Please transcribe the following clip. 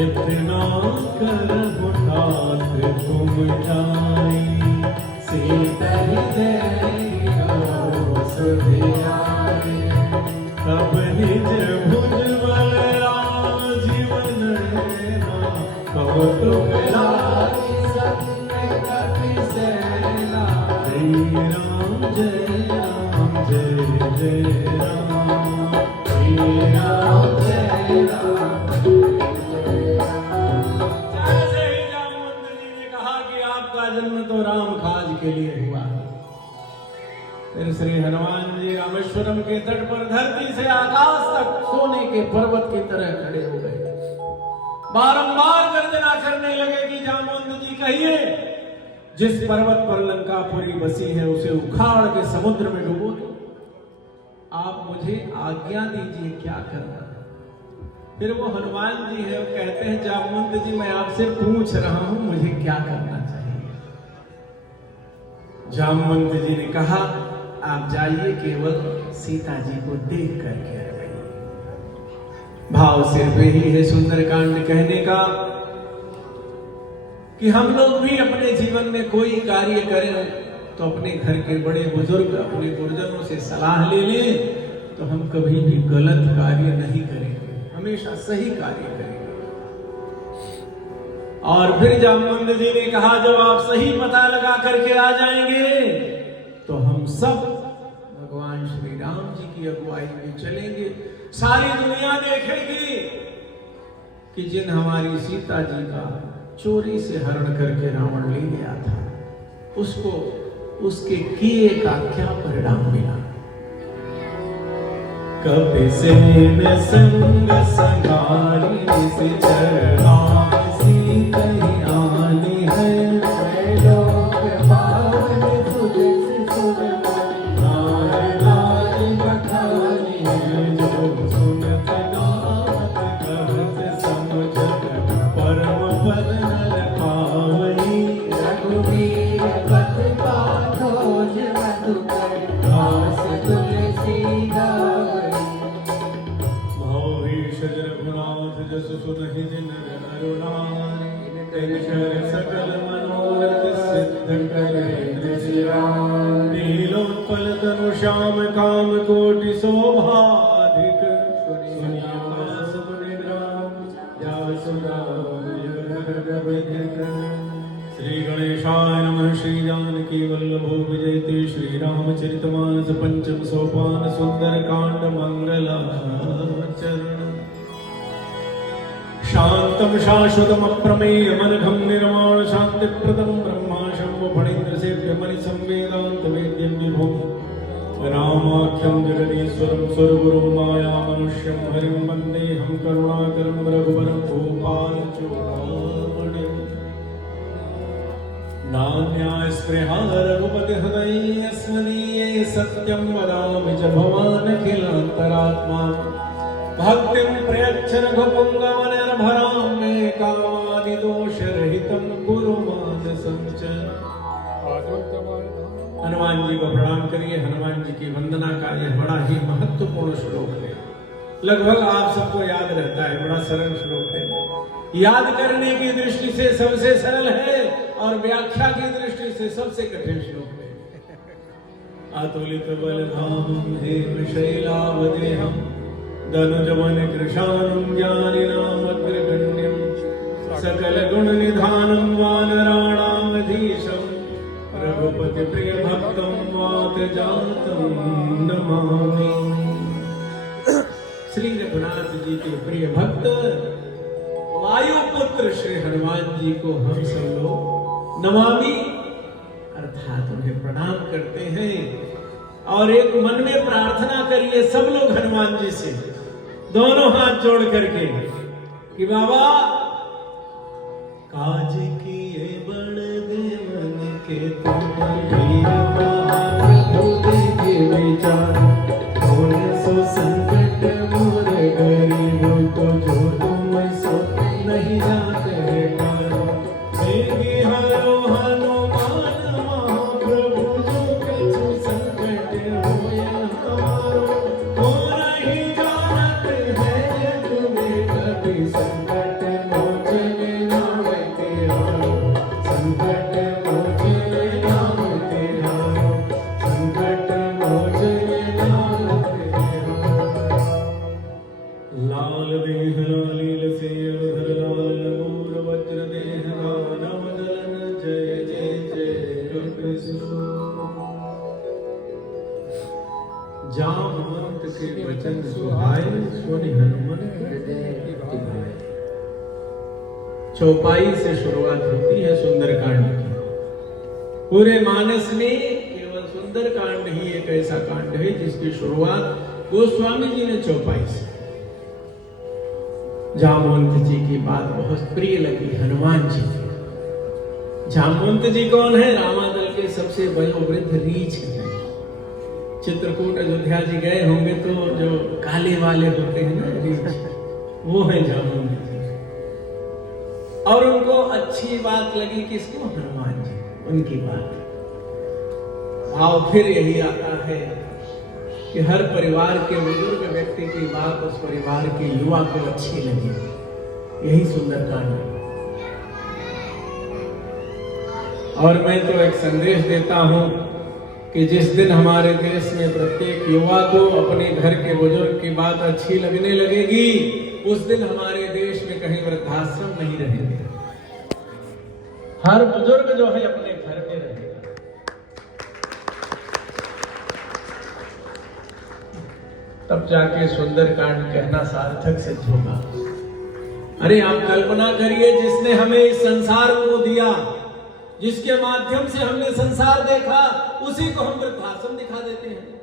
इतना कर तात तुम जाई सीतल तब निज भुजबल जीवन कब तुम जय राम जय जय राम श्री राम जय राम। जन्म तो राम काज के लिए हुआ है। फिर श्री हनुमान जी रामेश्वरम के तट पर धरती से आकाश तक सोने के पर्वत की तरह खड़े हो गए। बारंबार गर्जना करने लगे कि जामवंत जी कहिए, जिस पर्वत पर लंकापुरी बसी है उसे उखाड़ के समुद्र में डुबो दो। आप मुझे आज्ञा दीजिए क्या करना। फिर वो हनुमान जी है, वो कहते हैं जामवंत जी मैं आपसे पूछ रहा हूं मुझे क्या करना चाहिए। जामवंत जी ने कहा आप जाइए, केवल सीता जी को देख करके आ जाइए। भाव सिर पे ही है सुंदरकांड कहने का कि हम लोग भी अपने जीवन में कोई कार्य करें तो अपने घर के बड़े बुजुर्ग अपने गुरुजनों से सलाह ले लें, तो हम कभी भी गलत कार्य नहीं करेंगे, हमेशा सही कार्य करेंगे। और फिर जामवंत जी ने कहा जब आप सही पता लगा करके आ जाएंगे तो हम सब भगवान श्री राम जी की अगुवाई में चलेंगे। सारी दुनिया देखेगी कि जिन हमारी सीता जी का चोरी से हरण करके रावण ले गया था, उसको उसके किए का क्या परिणाम मिला। कपि सेन संग संगारी से चढ़ा कहीं आनी है लोक पावन तुझसे नारायण बखानी है जो सुनत नाथ कहत समझत परम पद न पावई रघुवीर पद पाथोज मधुकर दास तुलसी गावई भौरी शजर गुणाथ जस सुनहि जिन अरुणा सकल मनोरथ सिद्ध करे श्री राम। नीलोत्पल तनु श्याम काम कोटि शोभाधिक सुनियो सुख निद्राम जाव श्री गणेशाय नमः। श्री जानकी वल्लभो विजयते श्री रामचरितमानस पंचम सोपान सुंदर कांड मंगलाचरण। शांतम शाश्वतम अप्रमेयमनघम निर्माण शांतिप्रदम ब्रह्मा शंभु फणीन्द्र सेव्य मणि संवेदांत वेद्यम विभुम रामाख्यम जगदीश्वरम स्वरगुरुम माया मनुष्यम हरिम वंदे हम करुणाकरम रघुवरम भूपाल चूड़ामणि। नान्या स्पृहा रघुपति हृदये स्मदीये सत्यं वदामि च भवानखिलान्तरात्मा भक्तिं प्रयच्छ रघुपुङ्गव निर्भरां मे कामादिदोषरहितं कुरु मानसं च। हनुमान जी को प्रणाम करिए। हनुमान जी की वंदना का यह बड़ा ही महत्वपूर्ण श्लोक है। लगभग आप सबको याद रहता है, बड़ा सरल श्लोक है। याद करने की दृष्टि से सबसे सरल है और व्याख्या की दृष्टि से सबसे कठिन श्लोक है। अतुलित बलधामं हेमशैलावदेहं दनुजवन कृशानं ज्ञानिनां अग्रगण्यं सकल गुण निधानं वानराणामधीशं रघुपति प्रिय भक्तं वात जातं नमामि। श्री रघुनाथ जी के प्रिय भक्त वायुपुत्र श्री हनुमान जी को हम सब लोग नमामि अर्थात उन्हें प्रणाम करते हैं। और एक मन में प्रार्थना करिए सब लोग हनुमान जी से, दोनों हाथ जोड़ करके कि बाबा काज किए बड़ देवन के तुम वीर प्रभु के विचार सो संकट मोर गरीब तो जो तुम सो नहीं जाते हरो हनुमान महाप्रभु जो कछु संकट होया हमारो हो नहीं जानत है तुम्हें कभी संकट मोचने नाम तेहारो संकट मोचने नाम तेहारो संकट मोचने नाम तेहारो। लाल देह लालील से अवधर लाल लगोर वज्र देह दानव दलन जय जय जय कृष्ण। जामवंत के वचन सुहाए सुनि हनुमत हृदय भाए। चौपाई से शुरुआत होती है सुंदरकांड की। पूरे मानस में केवल सुंदरकांड ही एक ऐसा कांड है जिसकी शुरुआत गोस्वामी जी ने चौपाई से। जामवंत जी की बात बहुत प्रिय लगी हनुमान जी को। जामवंत जी कौन है? रामादल के सबसे वयोवृद्ध रीछ हैं। चित्रकूट अयोध्या जी गए होंगे तो जो काले वाले होते हैं ना रीछ, वो है जामवंत जी। और उनको अच्छी बात लगी किसको? हनुमान जी, उनकी बात। आओ फिर यही आता है कि हर परिवार के बुजुर्ग व्यक्ति की बात उस परिवार के युवा को अच्छी लगी। यही सुंदरकांड है। और मैं तो एक संदेश देता हूं कि जिस दिन हमारे देश में प्रत्येक युवा को अपने घर के बुजुर्ग की बात अच्छी लगने लगेगी, उस दिन हमारे देश में कहीं वृद्धाश्रम नहीं रहेंगे। हर बुजुर्ग जो है अपने घर में रहेगा। तब जाके सुंदरकांड कहना सार्थक सिद्ध होगा। अरे आप कल्पना करिए, जिसने हमें इस संसार को दिया, जिसके माध्यम से हमने संसार देखा, उसी को हम वृद्धाश्रम दिखा देते हैं।